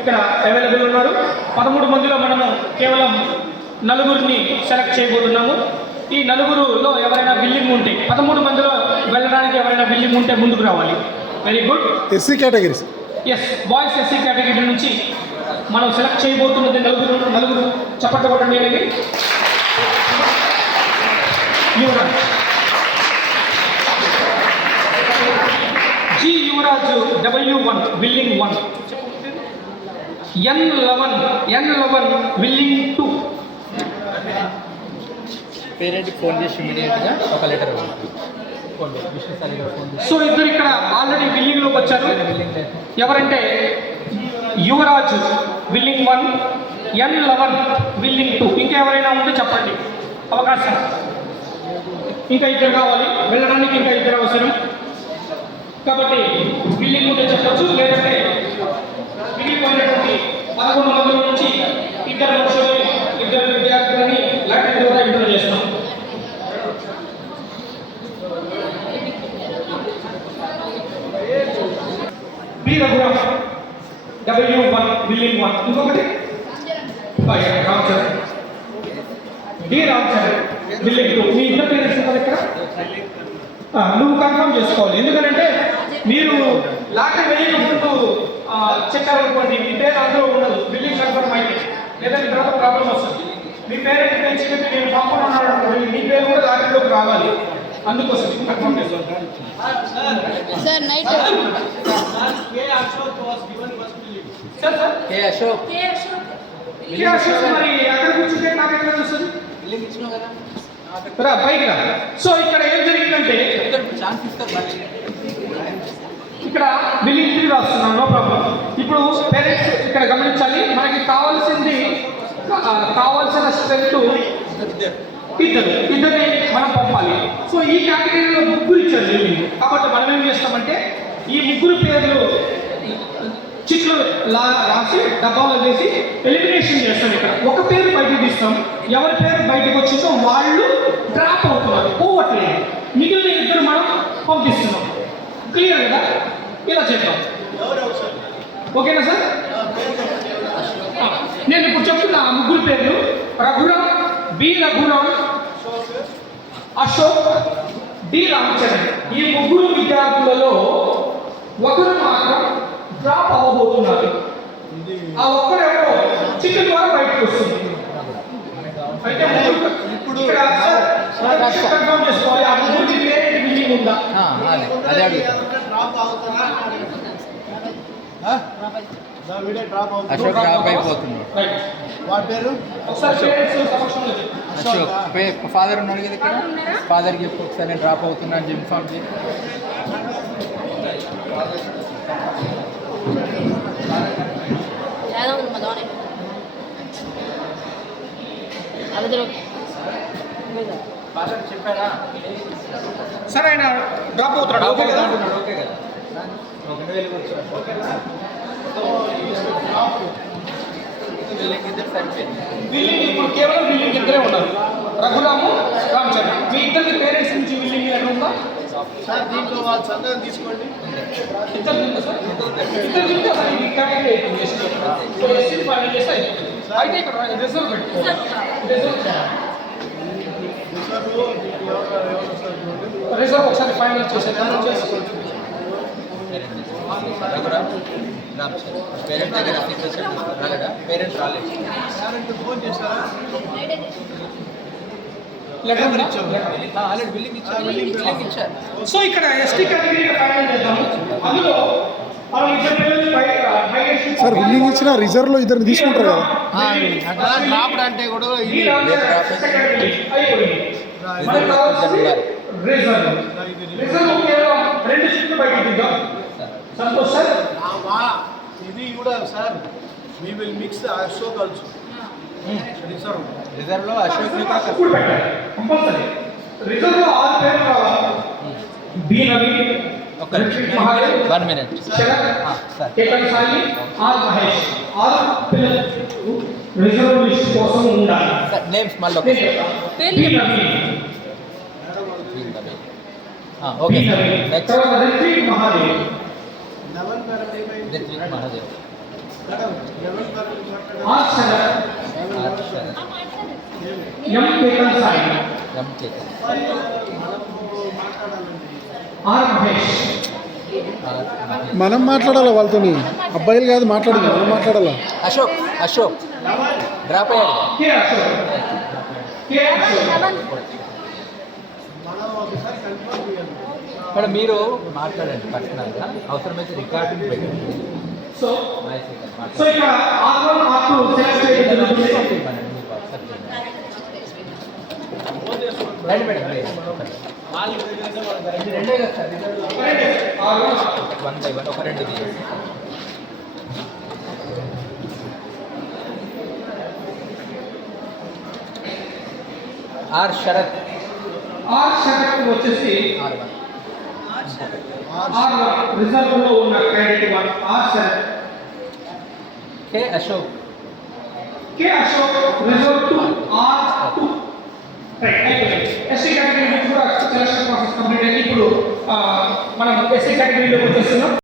ఇక్కడ అవైలబుల్ ఉన్నారు. 13 మందిలో మనము కేవలం 4గురిని సెలెక్ట్ చేయబోతున్నాము. ఈ 4గురులో ఎవరైనా బిల్లింగ్ ఉంటే 13 మందిలో వెళ్ళడానికి ఎవరైనా బిల్లింగ్ ఉంటే ముందుకు రావాలి. Very good. SC categories, yes, boys SC category నుంచి మనం సెలెక్ట్ చేయబోతున్నది 4 చప్పట్లు కొట్టండి. అనేది యువరాజ్ జి యువరాజు W1 billing 1, N11 billing 2. పేరెంట్కి phone చేసి ఇమీడియట్గా ఒక లెటర్ సో ఇద్దరు ఇక్కడ ఆల్రెడీ బిల్లింగ్లోకి వచ్చారు. ఎవరంటే యువరాజు బిల్లింగ్ 1, N11 బిల్లింగ్ 2. ఇంకా ఎవరైనా ఉంటే చెప్పండి, అవకాశం. ఇంకా ఇద్దరు కావాలి వెళ్ళడానికి, ఇంకా ఇద్దరు అవసరం. కాబట్టి బిల్లింగ్ ఉంటే చెప్పచ్చు, లేదంటే మిగిలిపోయినటువంటి 11 మందిల నుంచి ఇద్దరు విద్యార్థులని లాటరీ ద్వారా ఇంటర్వ్యూ చేస్తాం. B Raghuram W1 billing 1. ఇంకొకటి రామచరణ్ డి రామచరణ్ బిల్లింగ్ 2. మీ ఇద్దరు పేరెంట్స్ ఉన్నారు ఇక్కడ. నువ్వు కన్ఫర్మ్ చేసుకోవాలి, ఎందుకంటే మీరు లాటరీ వేయకముందు చెప్పారనుకోండి మీ పేరు అందులో ఉండదు. బిల్లింగ్ కన్ఫర్మ్ అయితే లేదా మీ తర్వాత ప్రాబ్లం వస్తుంది. మీ పేరెంట్ పెంచి నేను పంపనున్నాడు అనుకోండి, మీ పేరు కూడా లాటరీలోకి రావాలి. అందుకోసం కన్ఫర్మ్ చేసుకోవాలి. సార్ నైట్ కే అశోక్ మరి అక్కడ కూర్చుంటే నాకు ఎట్లా తెలుస్తుంది? బిల్లింగ్ ఇచ్చినావు కదా రా పైకి రా. సో ఇక్కడ ఏం జరిగిందంటే ఛాన్స్ ఇస్తారు. ఇక్కడ బిల్లింగ్ 3 రాస్తున్నాను, నో ప్రాబ్లం. ఇప్పుడు పేరెంట్స్ ఇక్కడ గమనించాలి, మనకి కావాల్సిన స్ట్రెంత్ ఇద్దరిని మనం పంపాలి. సో ఈ కేటగిరీలో 3 ఇచ్చారు బిల్లింగ్. కాబట్టి మనం ఏం చేస్తామంటే ఈ 3 పేర్లు చిట్లు రాసి డబ్బాలో వేసి ఎలిమినేషన్ చేస్తాం. ఇక్కడ ఒక పేరు బయటకు తీస్తాం, ఎవరి పేరు బయటకు వచ్చిందో వాళ్ళు డ్రాప్ అవుతున్నారు, పోవట్లేదు. మిగిలిన ఇద్దరు మనం పంపిస్తున్నాం. క్లియర్ కదా? ఇలా చేద్దాం, ఓకేనా సార్? నేను ఇప్పుడు చెప్తున్నా 3 పేర్లు: రఘురామ్, బి రఘురామ్, అశోక్, డి రామచరణ్. ఈ 3 విద్యార్థులలో ఒకరు మాత్రం డ్రాప్ అవ్వబోతున్నారు. ఆ ఒక్కరెవరో చిట్టు ద్వారా బయటకు వస్తుంది. అయితే ఇప్పుడు కన్ఫర్మ్ చేసుకోవాలి, ఆ 3 పేరెంట్ బిల్లింగ్ ఉందా? అదే అడుగుతాను. అశోక్ డ్రాప్ అయిపోతుంది. అశోక్ ఫాదర్ ఉన్నాడు కదా ఇక్కడ, ఫాదర్కి చెప్పి ఒకసారి నేను డ్రాప్ అవుతున్నా అని ఇన్ఫార్మ్ చేయి. చెప్పారా సరే, ఆయన డ్రాప్ అవుతున్నాడు. ఓకే కదా? ఓకే కదా? బిల్లింగ్ ఇప్పుడు కేవలం బిల్లింగ్ ఇద్దరే ఉన్నారు, రఘురాము, రామచరణ్. మీ ఇద్దరికి పేరెంట్స్ నుంచి బిల్లింగ్ ఎక్కడ ఉందా సార్? దీంట్లో వాళ్ళు సందేహం తీసుకోండి. ఇద్దరు సార్, ఇద్దరు తింటే అసలు ఇది కేటగిరీ అయిపోయింది. సో ఎస్సీ ఫైనల్ చేస్తే అయిపోతుంది. అయితే ఇక్కడ రిజర్వ్ పెట్టుకోవాలి. రిజర్వ్ ఒకసారి ఫైనల్ చేసి పేరెంట్ దగ్గర పేరెంట్స్ రాలేదు. ఫోన్ చేస్తారా? ఆల్రెడీ బిల్లింగ్ ఇచ్చారు. సో ఇక్కడ ఎస్టీ కేటగిరీలో ఫైనల్ చేద్దాము. అందులో సార్ బిల్లింగ్ ఇచ్చిన రిజర్వ్లో ఇద్దరు తీసుకుంటారు కదా? డ్రాప్ అంటే కూడా సంతోష్ సార్, ఇది కూడా sir we will mix the Ashok also. Reserve లో అశోక్ కంపల్సరీ రిజర్వ్ లో 6 పేర్లు రావాలి. B Ravi, Mahadev, 1 minute sir, Ketan Sai, R Mahesh. 6 పిల్లలు రిజర్వ్ లిస్ట్ కోసం ఉండాలి. సార్ నేమ్స్ మళ్ళీ B Ravi, okay next Mahadev, Mahadev R Sharath M Ketan Sai R Mahesh మనం మాట్లాడాలా వాళ్ళతోని, అబ్బాయిలు కాదు మాట్లాడింది, మనం మాట్లాడాలా. అశోక్ అశోక్ డ్రాప్ అయ్యాడు. కే అశోక్ కే అశోక్ మనం ఒకసారి కన్ఫర్మ్ చేయాలి. ఇక్కడ మీరు మాట్లాడండి పర్సనల్గా, అవసరమైతే రికార్డింగ్ పెట్టండి. సో సో ఇక్కడ R1 R2 సెలెక్ట్ చేయడం జరుగుతుంది. రండి మేడం, రండి. ఇది రెండే కదా sir, R1 one by one ఒక రెండు తీయండి. ఆర్ శరత్ ఆర్ శరత్ వచ్చేసి R1 R1 రిజర్వ్ లో ఉన్న credit 1 R Sharath K Ashok K Ashok reserve 2 R2 right. SC category కూడా సెలక్షన్ ప్రాసెస్ కంప్లీట్ అయ్యి ఇప్పుడు మనం ఎస్సీ కేటగిరీలోకి వచ్చేస్తున్నాం.